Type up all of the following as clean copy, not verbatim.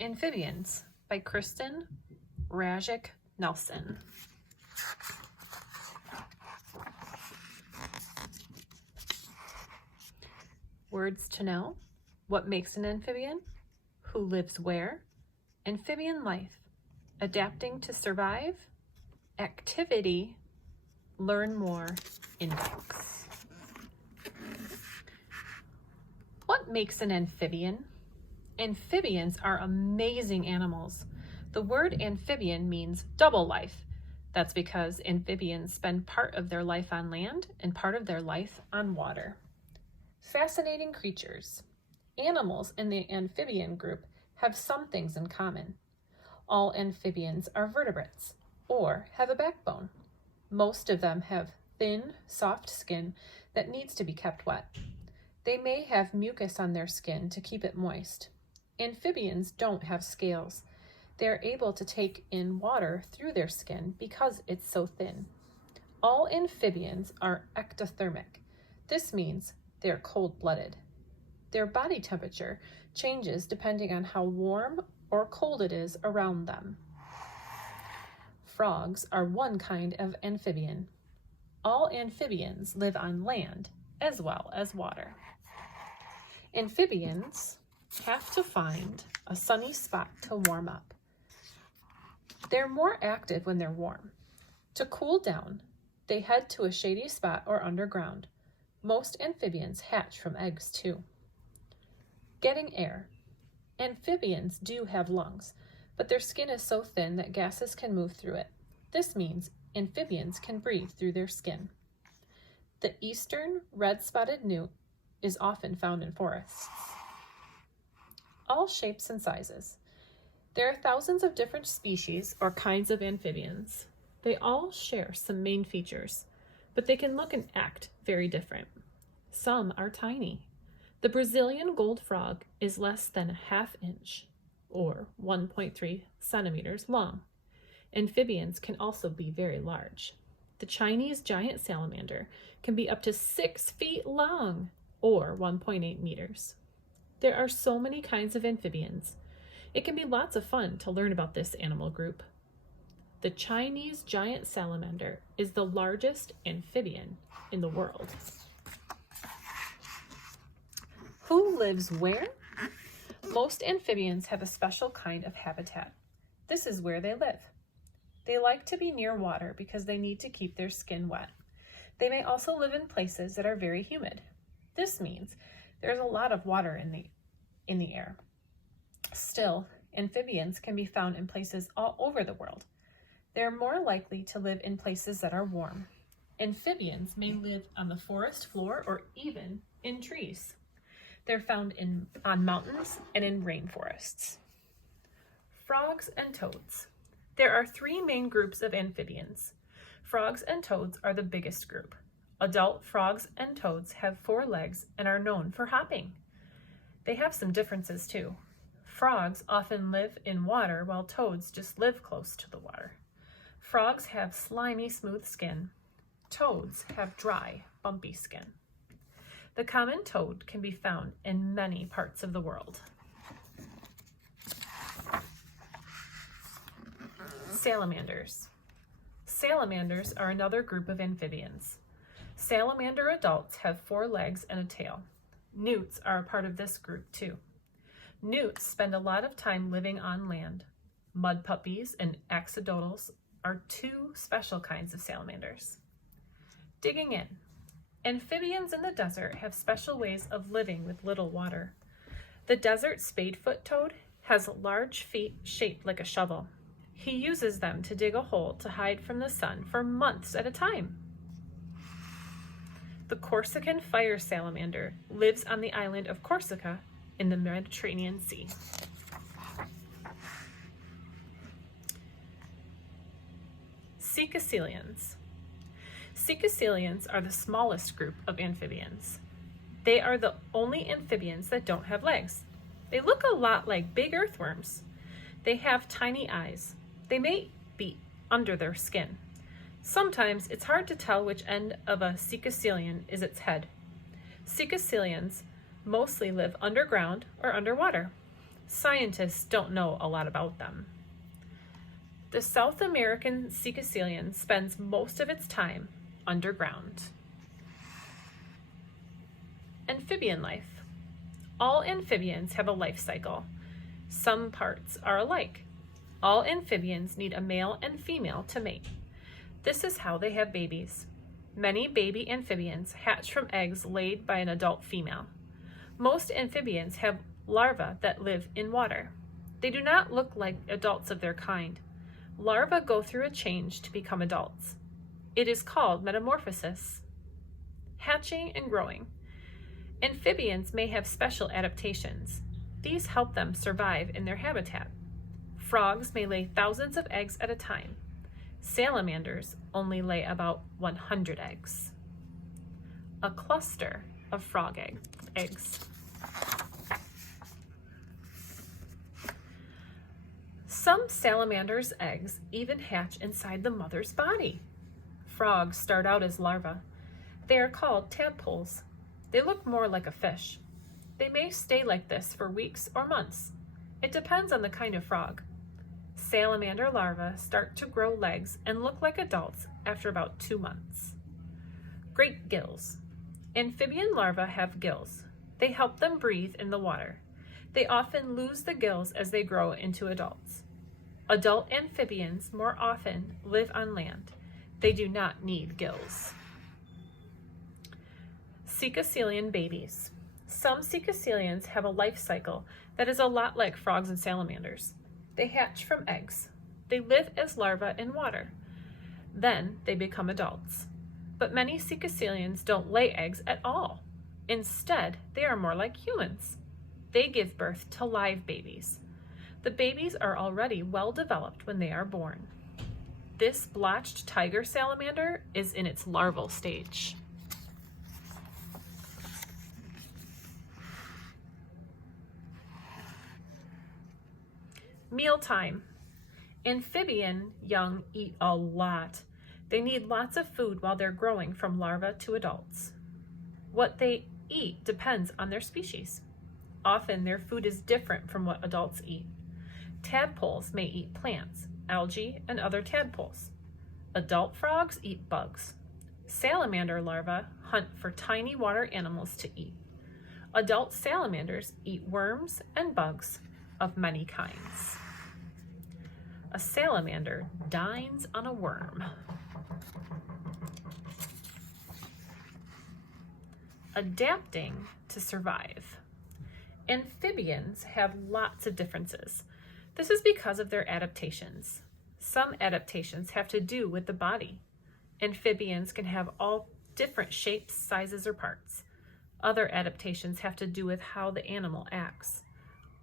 Amphibians by Kristen Rajic Nelson. Words to know: what makes an amphibian, who lives where, amphibian life, adapting to survive, activity, learn more, index. What makes an amphibian? Amphibians are amazing animals. The word amphibian means double life. That's because amphibians spend part of their life on land and part of their life on water. Fascinating creatures. Animals in the amphibian group have some things in common. All amphibians are vertebrates, or have a backbone. Most of them have thin, soft skin that needs to be kept wet. They may have mucus on their skin to keep it moist. Amphibians don't have scales. They're able to take in water through their skin because it's so thin. All amphibians are ectothermic. This means they're cold-blooded. Their body temperature changes depending on how warm or cold it is around them. Frogs are one kind of amphibian. All amphibians live on land as well as water. Amphibians have to find a sunny spot to warm up. They're more active when they're warm. To cool down, they head to a shady spot or underground. Most amphibians hatch from eggs too. Getting air. Amphibians do have lungs, but their skin is so thin that gases can move through it. This means amphibians can breathe through their skin. The eastern red-spotted newt is often found in forests. All shapes and sizes. There are thousands of different species or kinds of amphibians. They all share some main features, but they can look and act very different. Some are tiny. The Brazilian gold frog is less than a ½ inch, or 1.3 centimeters long. Amphibians can also be very large. The Chinese giant salamander can be up to 6 feet long, or 1.8 meters. There are so many kinds of amphibians. It can be lots of fun to learn about this animal group. The Chinese giant salamander is the largest amphibian in the world. Who lives where? Most amphibians have a special kind of habitat. This is where they live. They like to be near water because they need to keep their skin wet. They may also live in places that are very humid. This means there's a lot of water in the air. Still, amphibians can be found in places all over the world. They're more likely to live in places that are warm. Amphibians may live on the forest floor or even in trees. They're found on mountains and in rainforests. Frogs and toads. There are 3 main groups of amphibians. Frogs and toads are the biggest group. Adult frogs and toads have 4 legs and are known for hopping. They have some differences too. Frogs often live in water while toads just live close to the water. Frogs have slimy, smooth skin. Toads have dry, bumpy skin. The common toad can be found in many parts of the world. Salamanders. Salamanders are another group of amphibians. Salamander adults have 4 legs and a tail. Newts are a part of this group too. Newts spend a lot of time living on land. Mud puppies and axolotls are 2 special kinds of salamanders. Digging in. Amphibians in the desert have special ways of living with little water. The desert spadefoot toad has large feet shaped like a shovel. He uses them to dig a hole to hide from the sun for months at a time. The Corsican fire salamander lives on the island of Corsica in the Mediterranean Sea. Caecilians. Caecilians are the smallest group of amphibians. They are the only amphibians that don't have legs. They look a lot like big earthworms. They have tiny eyes. They may be under their skin. Sometimes it's hard to tell which end of a caecilian is its head. Caecilians mostly live underground or underwater. Scientists don't know a lot about them. The South American caecilian spends most of its time underground. Amphibian life. All amphibians have a life cycle. Some parts are alike. All amphibians need a male and female to mate. This is how they have babies. Many baby amphibians hatch from eggs laid by an adult female. Most amphibians have larvae that live in water. They do not look like adults of their kind. Larvae go through a change to become adults. It is called metamorphosis. Hatching and growing. Amphibians may have special adaptations. These help them survive in their habitat. Frogs may lay thousands of eggs at a time. Salamanders only lay about 100 eggs. A cluster of frog eggs. Some salamanders' eggs even hatch inside the mother's body. Frogs start out as larvae. They are called tadpoles. They look more like a fish. They may stay like this for weeks or months. It depends on the kind of frog. Salamander larvae start to grow legs and look like adults after about 2 months. Great gills. Amphibian larvae have gills. They help them breathe in the water. They often lose the gills as they grow into adults. Adult amphibians more often live on land. They do not need gills. Caecilian babies. Some caecilians have a life cycle that is a lot like frogs and salamanders. They hatch from eggs. They live as larvae in water. Then they become adults. But many caecilians don't lay eggs at all. Instead, they are more like humans. They give birth to live babies. The babies are already well developed when they are born. This blotched tiger salamander is in its larval stage. Mealtime. Amphibian young eat a lot. They need lots of food while they're growing from larvae to adults. What they eat depends on their species. Often their food is different from what adults eat. Tadpoles may eat plants, algae, and other tadpoles. Adult frogs eat bugs. Salamander larvae hunt for tiny water animals to eat. Adult salamanders eat worms and bugs of many kinds. A salamander dines on a worm. Adapting to survive. Amphibians have lots of differences. This is because of their adaptations. Some adaptations have to do with the body. Amphibians can have all different shapes, sizes, or parts. Other adaptations have to do with how the animal acts.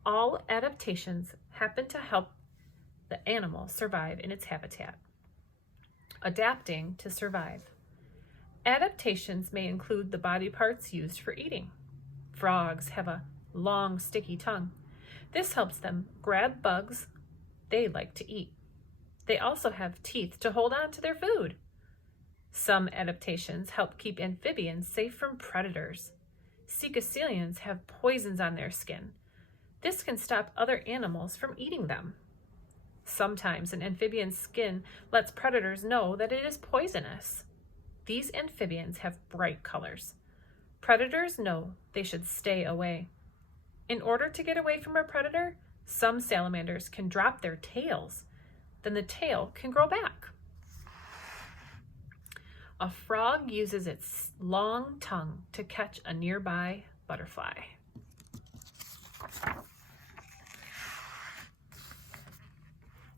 All adaptations happen to help the animal survive in its habitat. Adapting to survive. Adaptations may include the body parts used for eating. Frogs have a long, sticky tongue. This helps them grab bugs they like to eat. They also have teeth to hold on to their food. Some adaptations help keep amphibians safe from predators. Caecilians have poisons on their skin. This can stop other animals from eating them. Sometimes an amphibian's skin lets predators know that it is poisonous. These amphibians have bright colors. Predators know they should stay away. In order to get away from a predator, some salamanders can drop their tails. Then the tail can grow back. A frog uses its long tongue to catch a nearby butterfly.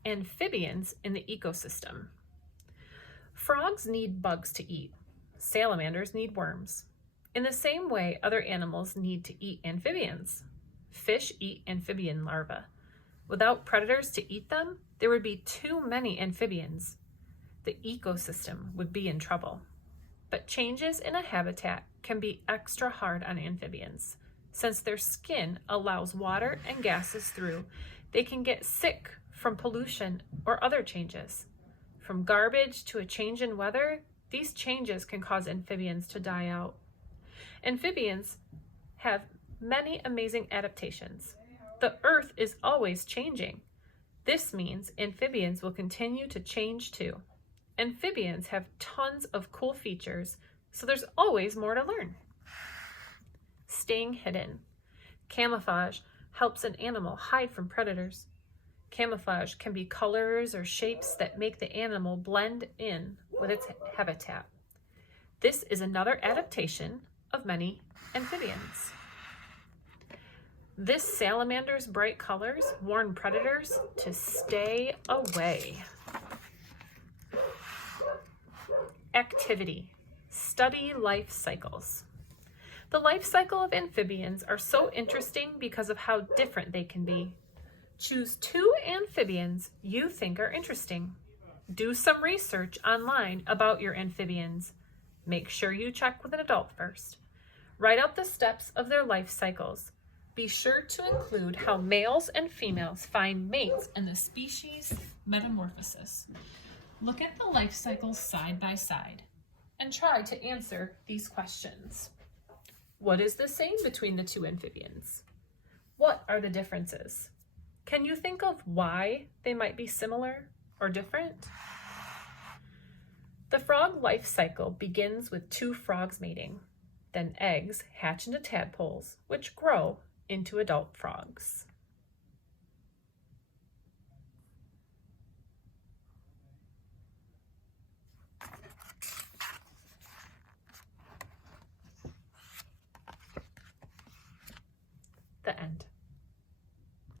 Amphibians in the ecosystem. Frogs need bugs to eat. Salamanders need worms. In the same way, other animals need to eat amphibians. Fish eat amphibian larvae. Without predators to eat them, there would be too many amphibians. The ecosystem would be in trouble. But changes in a habitat can be extra hard on amphibians. Since their skin allows water and gases through, they can get sick from pollution or other changes. From garbage to a change in weather, these changes can cause amphibians to die out. Amphibians have many amazing adaptations. The earth is always changing. This means amphibians will continue to change too. Amphibians have tons of cool features, so there's always more to learn. Staying hidden. Camouflage helps an animal hide from predators. Camouflage can be colors or shapes that make the animal blend in with its habitat. This is another adaptation of many amphibians. This salamander's bright colors warn predators to stay away. Activity. Study life cycles. The life cycle of amphibians are so interesting because of how different they can be. Choose 2 amphibians you think are interesting. Do some research online about your amphibians. Make sure you check with an adult first. Write out the steps of their life cycles. Be sure to include how males and females find mates in the species metamorphosis. Look at the life cycles side by side and try to answer these questions. What is the same between the 2 amphibians? What are the differences? Can you think of why they might be similar or different? The frog life cycle begins with 2 frogs mating. Then eggs hatch into tadpoles, which grow into adult frogs. The end.